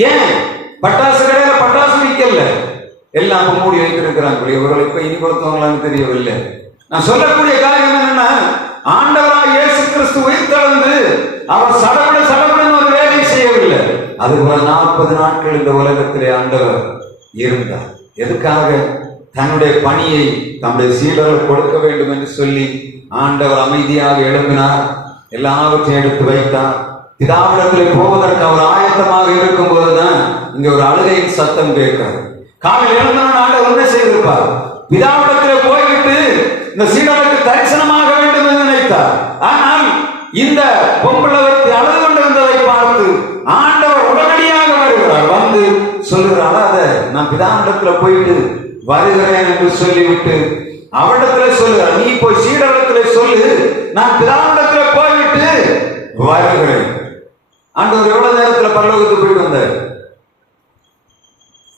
ஏன்? பட்டாசு கடையில பட்டாசு விற்கல, எல்லாம் மூடி வைத்திருக்கிறாங்க. இவர்கள் இப்ப இனி கொளுத்துவாங்களான்னு தெரியவில்லை. நான் சொல்லக்கூடிய காரியம் என்னன்னா, ஆண்டவராய் இயேசு கிறிஸ்து உயிர்த்தெழுந்து அவர் சடபடன் ஒரு வேலை செய்யவில்லை. அதுபோல 40 நாட்கள் இந்த உலகத்திலே ஆண்டவர் இருந்தார். எதுக்காக? தன்னுடைய பணியை தம்முடைய சீடர்கள் கொடுக்க வேண்டும் என்று சொல்லி ஆண்டவர் அமைதியாக எழுப்பினார். எல்லாவற்றையும் எடுத்து வைத்தார். பிதாவிடத்தில் போவதற்கு அவர் ஆயத்தமாக இருக்கும் போதுதான் இங்க ஒரு அழுகையின் சத்தம் கேட்கிறார். காலையில் எழுந்தவன் ஆண்டவர் என்ன செய்திருப்பார்? பிதாவிடத்தில் போய்விட்டு இந்த சீடருக்கு தரிசனமாக வேண்டும் என்று நினைத்தார். ஆனால் இந்த பொம்பளவர்த்தி அழுது கொண்டிருந்ததை பார்த்து ஆண்டவர் உடனடியாக வருகிறார். வந்து சொல்லுகிறார், அத நான் பிதாவிடத்துல போயிட்டு வருகிறேன் என்று சொல்லிவிட்டு அவரிடத்துல சொல்லுகிறார், நீ போய் சீடரிடத்துல சொல்லு, நான் பிதாவிடத்துல போய்விட்டு வருகிறேன். ஆண்டவர் எவ்வளவு நேரத்துல பரலோகத்துக்கு போயிட்டு வந்தார்?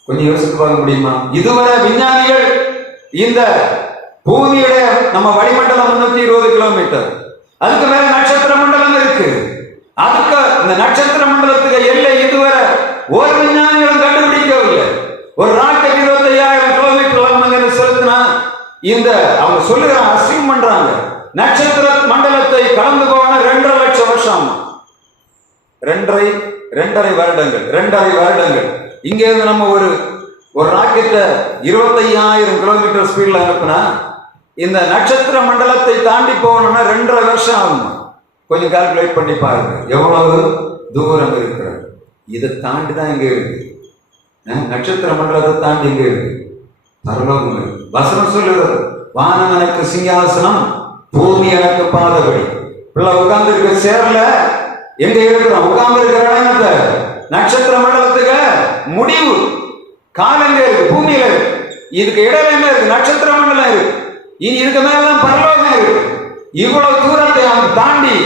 கொஞ்சம் யோசித்து பார்க்க முடியுமா? இதுவரை விஞ்ஞானிகள் இந்த பூமியுடைய நம்ம வளிமண்டலம் 320 கிலோமீட்டர், அதுக்கு மேல நட்சத்திர மண்டலம் இருக்கு. அதுக்கு இந்த நட்சத்திர மண்டலத்துக்கு எல்லை இதுவரை ஒரு விஞ்ஞானிகளும் கண்டுபிடிக்கவில்லை. ஒரு ராக்கெட் 25,000 கிலோமீட்டர் செலுத்தினா இந்த அவங்க சொல்லுகிறாங்க, அசியூம் பண்றாங்க, நட்சத்திர மண்டலத்தை கடந்து போன 2.5 லட்சம் வருஷம், 2.5 வருடங்கள். இங்க இருந்து நம்ம ஒரு ராக்கெட்டை 25,000 கிலோமீட்டர் ஸ்பீட்ல அனுப்புனா இந்த நட்சத்திர மண்டலத்தை தாண்டி போகணும்னா 2.5 வருஷம் ஆகும். கொஞ்சம் கால்குலேட் பண்ணி பாருங்க எவ்வளவு தூரம் இருக்கிறது. இதை தாண்டி தான் இங்க இருக்கு. நட்சத்திர மண்டலத்தை தாண்டி இங்க இருக்கு பரலோகம் இருக்கு. வசனம் சொல்லுகிறது, வானம் எனக்கு சிங்காசனம், பூமி எனக்கு பாதபடி. பிள்ளை உட்கார்ந்து இருக்க சேர்ல எங்க இருக்கிறோம்? உட்கார்ந்து இருக்கிற இடத்த நட்சத்திர மண்டலத்துக்கு முடிவு காலங்க இருக்கு, பூமியில இருக்கு. இதுக்கு இடையில என்ன இருக்கு? நட்சத்திர மண்டலம் இருக்கு. இனி இதுக்கு மேலதான் பரலோகம் இருக்கு. இவ்வளவு தூரத்தை தாண்டி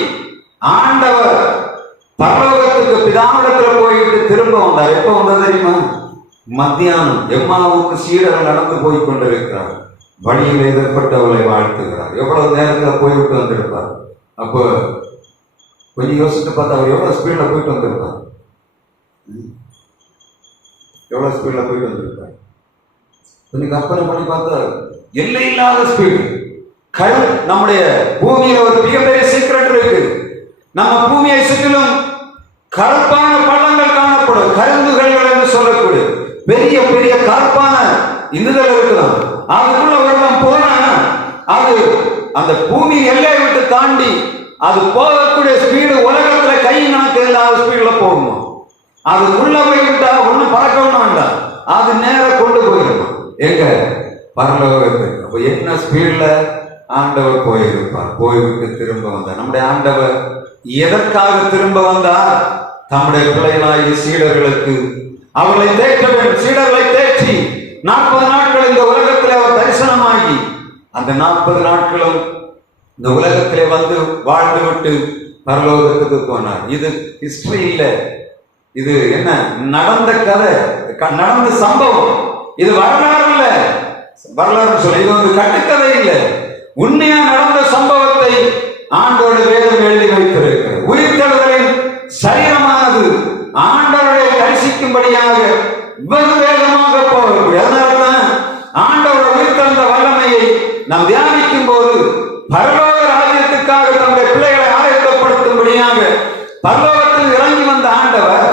ஆண்டவர் பரலோகத்துக்கு பிதாவிடத்துல போயிட்டு திரும்ப வந்தார். எப்ப வந்தது தெரியுமா? மத்தியானம். எம்மாவுக்கு சீடர்கள் நடந்து போய் கொண்டிருக்கிறார். வழியில் எதிர்பட்டவளை வாழ்த்துகிறார். எவ்வளவு நேரத்துல போய்விட்டு வந்திருப்பார்? அப்போ கொஞ்சம் யோசித்து பார்த்தா அவர் எவ்வளவு ஸ்பீட்ல போயிட்டு வந்திருப்பார்? எவ்வளவு ஸ்பீட்ல போயிட்டு வந்திருப்பார்? கொஞ்சம் கற்பனை பண்ணி பார்த்தா எல்லை இல்லாத ஸ்பீடு. நம்முடைய பூமியில ஒரு மிகப்பெரிய சீக்கிரம் இருக்கு. நம்ம பூமியை சுற்றிலும் கருப்பான பள்ளங்கள் காணப்படும், கருந்துகள் என்று சொல்லக்கூடிய பெரிய பெரிய கருப்பான இதுகள் இருக்கலாம். அதுக்குள்ள ஒருத்தம் போனா அது அந்த பூமி எல்லையை விட்டு தாண்டி அது போகக்கூடிய ஸ்பீடு உலகத்துல கை கணக்கு இல்லாத ஸ்பீட்ல போகணும். அதுக்குள்ள போய் விட்டா ஒன்னும் பறக்கவும் வேண்டாம். அது நேரம் கொண்டு போயிருக்கும் எங்க பரலோகத்துக்கு. அப்ப என்ன ஸ்பீட்ல ஆண்டவர் போயிருப்பார். போய்விட்டு திரும்ப வந்தார். நம்முடைய ஆண்டவர் எதற்காக திரும்ப வந்தார்? தம்முடைய பிள்ளைகளாகிய சீடர்களுக்கு அவர்களை தேற்ற வேண்டும். சீடர்களை தேற்றி 40 நாட்கள் இந்த உலகத்தில் அவர் தரிசனமாகி அந்த 40 நாட்களும் இந்த உலகத்திலே வந்து வாழ்ந்து விட்டு பரலோகத்துக்கு போனார். இது ஹிஸ்டரி இல்லை, இது என்ன நடந்த கதை, நடந்த சம்பவம். இது வரலாறு இல்லை, வரலாறு சொல்ல இது வந்து கட்டுக்கதை இல்லை. உண்மையா நடந்த சம்பவத்தை ஆண்டோட வேதம் எழுதி வைத்திருக்கிறது. உயிர்த்தெழுதலின் சரீரமானது ஆண்டவரை தரிசிக்கும்படியாக வெகு வேகமாக போகக்கூடிய. அதனால்தான் ஆண்டவர் உயிர்த்தெழுந்த வல்லமையை நாம் தியானிக்கும் போது பரலோக ராஜ்யத்துக்காக தம்முடைய பிள்ளைகளை ஆயத்தப்படுத்தும்படியாக பரலோகத்தில் இறங்கி வந்த ஆண்டவர்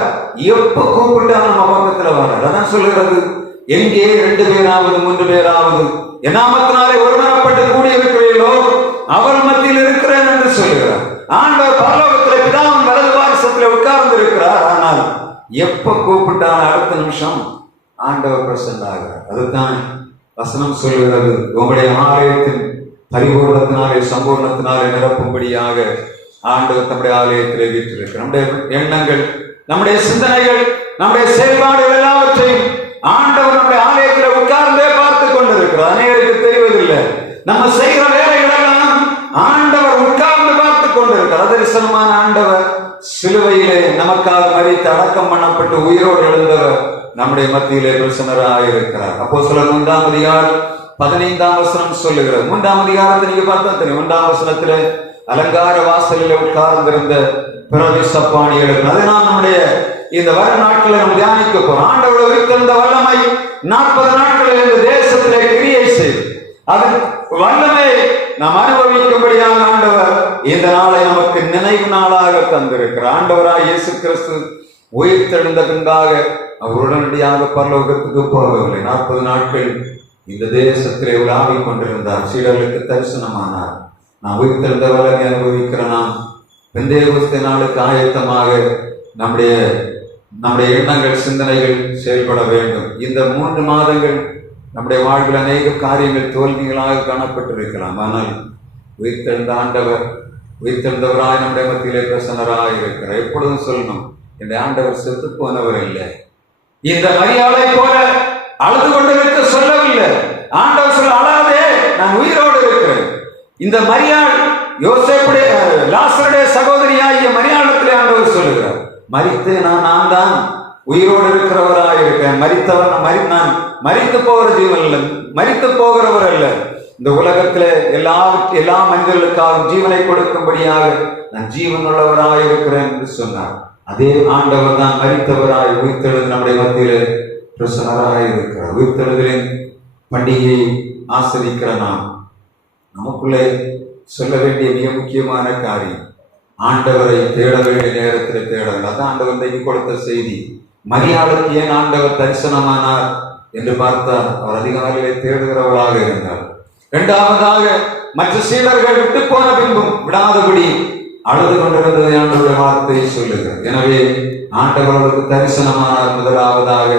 எப்ப கூப்பிட்டா நம்ம பக்கத்துல வர. அதான் சொல்லுகிறது, எங்கே 2 பேராவது 3 பேராவது என் நாமத்தினாலே ஒருமனப்பட்டு கூடியிருக்கிறீர்களோ அவர் மத்தியில் இருக்கிறேன் என்று சொல்லுகிறார். ஆண்டவர் பரலோகத்தில் பிதாவின் வலது பாரிசத்தில் உட்கார்ந்து இருக்கிறார். ஆனால் எப்ப கூப்பிட்டாலும் அடுத்த நிமிஷம் ஆண்டவர் பிரசன்ன ஆகிறார். அதுதான் வசனம் சொல்லுகிறது, உங்களுடைய ஆலயத்தின் பரிபூர்ணத்தினாலே சம்பூர்ணத்தினாலே நிரப்பும்படியாக ஆண்டவர் தம்முடைய ஆலயத்திலே வீற்றிருக்கிறார். நம்முடைய எண்ணங்கள், நம்முடைய சிந்தனைகள், நம்முடைய செயல்பாடுகள் எல்லாவற்றையும் ஆண்டவர் நம்முடைய ஆலயத்தில் உட்கார்ந்தே பார்த்து கொண்டிருக்கிறார். அநேகருக்கு தெரிவதில்லை. நம்ம செய்கிற வேலைகள் எல்லாம் ஆண்டவர் உட்கார்ந்து பார்த்து கொண்டிருக்கிறார். தரிசனமான ஆண்டவர் சிலுவையிலே நமக்காக மரித்து அடக்கம் பண்ணப்பட்டு உயிரோடு எழுந்தவர் நம்முடைய மத்தியிலே பிரசன்னராக இருக்கிறார். அப்போஸ்தலர் 1ஆம் அதிகாரம் 15ஆம் வசனம் சொல்லுகிறது. 3ஆம் அதிகாரத்தை நீங்க பார்த்தா தெரியும். 1ஆம் வசனத்திலே அலங்கார வாசலில் உட்கார்ந்திருந்த பிறவி சப்பானிகளுக்கு அதை நான் நம்முடைய இந்த வர நாட்களை நம்ம தியானிக்க போறோம். ஆண்டவருடைய உயிர்த்தெழுந்த வல்லமை 40 நாட்களில் இந்த தேசத்திலே கிரியை செய்து அது வல்லமை நாம் அனுபவிக்கும்படியாக ஆண்டவர் இந்த நாளை நமக்கு நினைவு நாளாக தந்திருக்கிறார். ஆண்டவராய் இயேசு கிறிஸ்து உயிர்த்தெழுந்த பின்பாக அவர் உடனடியாக பரலோகத்துக்கு போகவில்லை. 40 நாட்கள் இந்த தேசத்திலே உலாவிக் கொண்டிருந்தார். சீடர்களுக்கு தரிசனமானார். நான் உயிர்த்தெழுந்த வல்லமை அனுபவிக்கிற நாம் பெந்தேகோஸ்தே நாளுக்கு ஆயத்தமாக நம்முடைய எண்ணங்கள், சிந்தனைகள் செயல்பட வேண்டும். இந்த 3 மாதங்கள் நம்முடைய வாழ்வில் அநேக காரியங்கள் தோல்விகளாக காணப்பட்டிருக்கலாம். ஆனால் உயிர்த்தெழுந்த ஆண்டவர் உயிர்த்தெழுந்தவராய் நம்முடைய மத்தியிலே பிரசன்னராக இருக்கிறார். எப்பொழுதும் சொல்லணும், என்னுடைய ஆண்டவர் செத்து போனவர் இல்லை. இந்த மரியாதை போல அழுது கொண்டிருக்க சொல்லவில்லை. ஆண்டவர் சொல்ல, அழாதே, நான் உயிரோடு இருக்கிறேன். இந்த மரியாள் யோசேப்புடைய லாசருடைய சகோதரியாகிய மரியாளத்திலே ஆண்டவர் சொல்லுகிறார், மரித்து நான் தான் உயிரோடு இருக்கிறவராக இருக்கேன். நான் மரித்து போகிற ஜீவன் இல்லை, மரித்து போகிறவர் அல்ல. இந்த உலகத்துல எல்லா மனிதர்களுக்காகவும் ஜீவனை கொடுக்கும்படியாக நான் ஜீவன் உள்ளவராக இருக்கிறேன் என்று சொன்னார். அதே ஆண்டவர் தான் மரித்தவராய் உயிர்த்தெழுது நம்முடைய மத்தியிலே பிரசன்னராக இருக்கிறார். உயிர்த்தெழுதலின் பண்டிகையை ஆஸ்வதிக்கிற நாம் நமக்குள்ளே சொல்ல வேண்டிய மிக முக்கியமான காரியம், ஆண்டவரை தேட வேண்டிய நேரத்தில் தேடல். அதான் ஆண்டவர் இன்றைக்கு கொடுத்த செய்தி. மரியாளுக்கு ஏன் ஆண்டவர் தரிசனமானார் என்று பார்த்தால் அவர் அதிகாலையிலே தேடுகிறவளாக இருந்தார். 2ஆவதாக மற்ற சீடர்கள் விட்டு போன பின்பும் விடாதபடி அழுது கொண்டிருந்ததை ஆண்டவருடைய வார்த்தையை சொல்லுகிறார். எனவே ஆண்டவர் அவளுக்கு தரிசனமானார். முதலாவதாக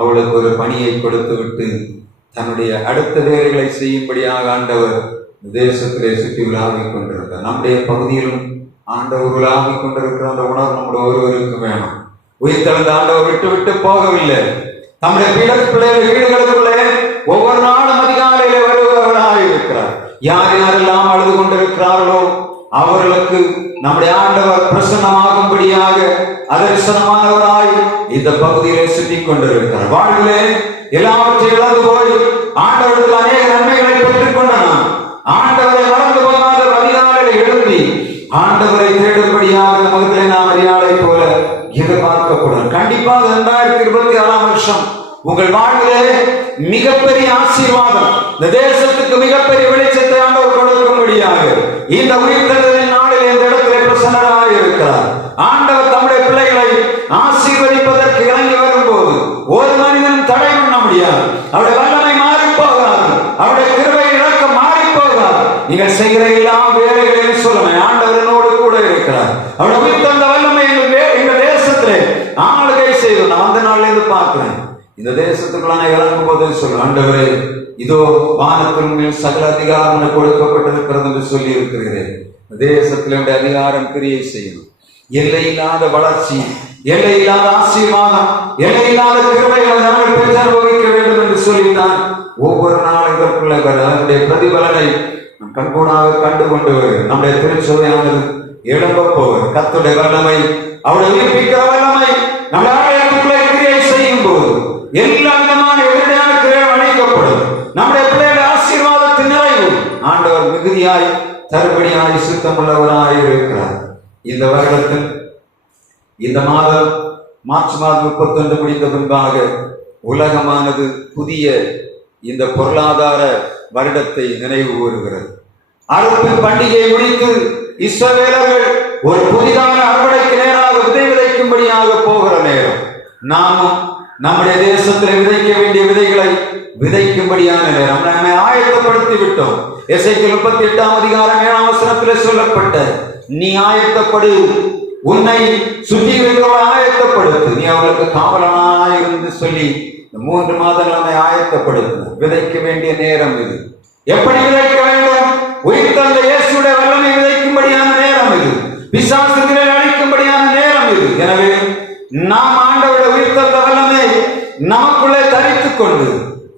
அவளுக்கு ஒரு பணியை கொடுத்து விட்டு தன்னுடைய அடுத்த வேலைகளை செய்யும்படியாக ஆண்டவர் தேசத்திலே சுற்றி விழாவிக் கொண்டிருந்தார். நம்முடைய பகுதியிலும் ஆண்டவர் விழாவிக் கொண்டிருக்கிற அந்த உணர்வு நம்முடைய ஒருவருக்கு வேணும். உயிர்த்தெழுந்த ஆண்டவர் விட்டு விட்டு போகவில்லை. நம்முடைய பிள்ளைகள் வீடுகளுக்குள்ளே ஒவ்வொரு நாளும் அதிகாலையிலே வருகிறவராக இருக்கிறார். யார் யாரெல்லாம் அழுது கொண்டிருக்கிறார்களோ அவர்களுக்கு நம்முடைய ஆண்டவர் பிரசன்னமாகும்படியாக அதர்சனமானவராய் இந்த பகுதியிலே சுற்றி கொண்டிருக்கிறார். வாழ்விலே எல்லாவற்றையும் இழந்து போய் ஆண்டவருக்கு அநேக நன்மைகளை பெற்றுக் கொண்டான். ஆண்டவரை மறந்து போகாத அதிகாலையில எழுந்தி ஆண்டவரை தேடும்படியாக நமக்கு நாம் அறியாளை போல எதிர்பார்க்கப்படும். கண்டிப்பாக 2026ஆம் வருஷம் உங்கள் வாழ்விலே மிகப்பெரிய ஆசீர்வாதம், இந்த தேசத்துக்கு மிகப்பெரிய வெளிச்சத்தை ஆண்டவர் கொடுக்கும்படியாக இந்த உயிர்த்தெழுதலின் நாளில் இந்த இடத்திலே பிரசன்னராக இருக்கிறார். ஆண்டவர் தம்முடைய பிள்ளைகளை ஆசீர்வதிப்பதற்கு இறங்கி வரும்போது ஒரு மனிதனும் தடை பண்ண முடியாது. அவருடைய வல்லமை மாறி போகாது, அவருடைய கிருபை இறக்கம் மாறி போகாது. நீங்கள் செய்கிற எல்லா வேலைகளையும் சொல்லணும், ஆண்டவரனோடு கூட இருக்கிறார். அவருடைய உயிர்த்தெழுந்த வல்லமை எங்கள் தேசத்திலே ஆளுகை செய்து நான் அந்த நாள்ல இருந்து பார்க்கிறேன். இந்த தேசத்துக்குள்ள நான் இறங்கும் போது சொல்ல, ஆண்டவரே இதோ வானத்தின் மேல் சகல அதிகாரம் கொடுக்கப்பட்டிருக்கிறது என்று சொல்லி இருக்கிறேன். தேசத்தில் என்னுடைய அதிகாரம் கிரியை செய்யணும். எல்லையில்லாத வளர்ச்சி, எல்லையில்லாத ஆசீர்வாதம், எல்லையில்லாத கிருபைகளை நாங்கள் பெற்று அனுபவிக்க வேண்டும் என்று சொல்லித்தான் ஒவ்வொரு நாளும் இதற்குள்ள அதனுடைய பிரதிபலனை கண்கூடாக கண்டு கொண்டு நம்முடைய திருச்சபையானது எழும்ப போவது. கர்த்தருடைய வல்லமை, அவருடைய உயிர்ப்பிக்கிற வல்லமை நம்முடைய ஆலயத்துக்குள்ளே கிரியை செய்யும் போது எல்லா விதமான எதிர்டையான கிரியை அழைக்கப்படும். நம்முடைய பிள்ளைகளுடைய ஆசீர்வாதத்தின் நிறைவு ஆண்டவர் மிகுதியாய் தருபடியாய் சுத்தமுள்ளவராய் இருக்கிறார். இந்த வருடத்தில் இந்த மாதம் மார்ச் மாதம் 31 முடிந்த பின்பாக உலகமானது புதிய இந்த பொருளாதார வருடத்தை நினைவு கூறுகிறது. அறுப்பின் பண்டிகையை முடித்து இஸ்ரவேலர்கள் ஒரு புதிதான அறுவடைக்கு நேராக விதை விதைக்கும்படியாக போகிற நேரம், நாமும் நம்முடைய தேசத்தில் விதைக்க வேண்டிய விதைகளை விதைக்கும்படியான நேரம். நம்மை ஆயத்தப்படுத்தி விட்டோம். எசேக்கியேல் 38ஆம் அதிகாரம் 7ஆம் வசனத்தில் சொல்லப்பட்ட, நீ ஆயத்தப்படு, உன்னை சுற்றி இருக்கிறவரை ஆயத்தப்படுத்து, நீ அவளுக்கு காவலனாய் இருந்து சொல்லி 3 மாதங்கள் நம்மை ஆயத்தப்படுத்த விதைக்க வேண்டிய நேரம் இது. எப்படி விதைக்க வேண்டும்? உயிர்த்தெழுந்த இயேசுவுடைய வல்லமை விதைக்கும்படியான நேரம் இது. பிசாசுகளை அழிக்கும்படியான நேரம் இது. எனவே நாம் ஆண்டவருடைய உயிர்த்தெழுந்த வல்லமை நமக்குள்ளே தரித்துக் கொண்டு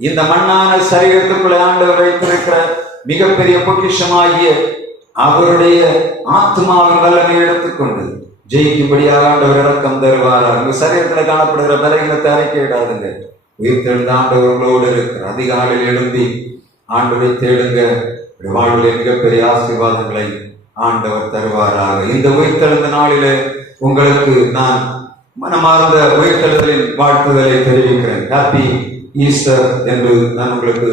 இந்த மண்ணான சரீரத்துக்குள்ளே ஆண்டவர் வைத்திருக்கிற மிகப்பெரிய பொக்கிஷமாகிய அவருடைய ஆத்மாவின் வல்லமை எடுத்துக்கொண்டு ஜெயிக்கும்படியாக ஆண்டவர் இரக்கம் தருவாரார். உங்க சரீரத்தில் காணப்படுகிற பலவீனத்தை அறிக்கையிடாதுங்க. உயிர்த்தெழுந்த ஆண்டவர்களோடு இருக்கிற அதிகாலையில் எழுந்தி ஆண்டவரை தேடுங்க. வாழ்விலே மிகப்பெரிய ஆசீர்வாதங்களை ஆண்டவர் தருவாராக. இந்த உயிர்த்தெழுந்த நாளிலே உங்களுக்கு நான் மனமார்ந்த உயிர்த்தெழுதலின் வாழ்த்துதலை தெரிவிக்கிறேன். ஹாப்பி ஈஸ்டர் என்று நான் உங்களுக்கு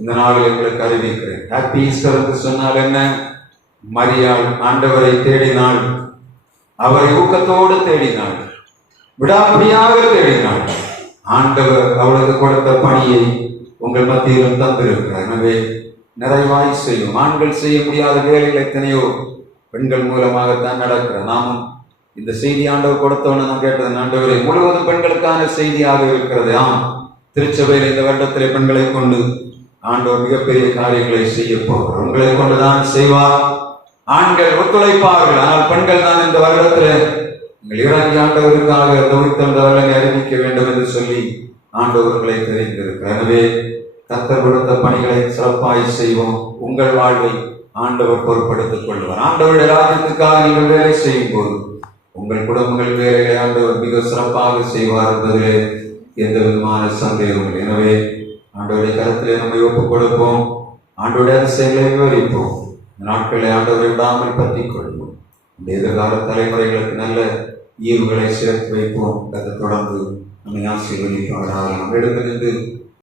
இந்த நாளில் உங்களுக்கு அறிவிக்கிறேன். ஹாப்பி ஈஸ்டர் என்று சொன்னால் என்ன? மரியாள் ஆண்டவரை தேடினாள், அவரை ஊக்கத்தோடு தேடினாள், விடாப்பிடியாக தேடினாள். ஆண்டவர் அவளுக்கு கொடுத்த பணியை உங்கள் மத்தியிலும் தந்திருக்கிறார். எனவே நிறைவாய் செய்யும். ஆண்கள் செய்ய முடியாத வேலைகள் எத்தனையோ பெண்கள் மூலமாகத்தான் நடக்கிற. நாமும் இந்த செய்தி ஆண்டவர் கொடுத்தவன நான் கேட்டது, ஆண்டவரை முழுவதும் பெண்களுக்கான செய்தியாக இருக்கிறது. ஆம், திருச்சபையில் இந்த வருடத்திலே பெண்களை கொண்டு ஆண்டவர் மிகப்பெரிய காரியங்களை செய்ய போகிறார். உங்களை கொண்டுதான் செய்வார். ஆண்கள் ஒத்துழைப்பார்கள், ஆனால் பெண்கள் தான் இந்த வருடத்தில் நீங்கள் இறங்கி ஆண்டவருக்காக தவிர்த்தெழுந்த வல்லமை அறிவிக்க வேண்டும் என்று சொல்லி ஆண்டவர்களை தெரிந்திருக்கிறார். எனவே கர்த்தர் கொடுத்த பணிகளை சிறப்பாய் செய்வோம். உங்கள் வாழ்வை ஆண்டவர் பொறுப்படுத்திக் கொள்வார். ஆண்டவருடைய ராஜ்யத்துக்காக நீங்கள் வேலை செய்யும் போது உங்கள் குடும்பங்கள் வேலைகளை ஆண்டவர் மிக சிறப்பாக செய்வார் என்பதிலே எந்த விதமான சந்தேகம் இல்லை. எனவே ஆண்டவருடைய கருத்திலே நம்மை ஒப்புக் கொடுப்போம். ஆண்டவருடைய அதிசயங்களை விவரிப்போம். நாட்களை ஆண்டவரை விடாமல் பற்றிக் கொள்வோம். இந்த எதிர்கால தலைமுறைகளுக்கு நல்ல ஈவுகளை சேர்த்து வைப்போம். அதை தொடர்ந்து நம்மை ஆசீர்வதிப்பார்கள். நாம் எழுந்திருந்து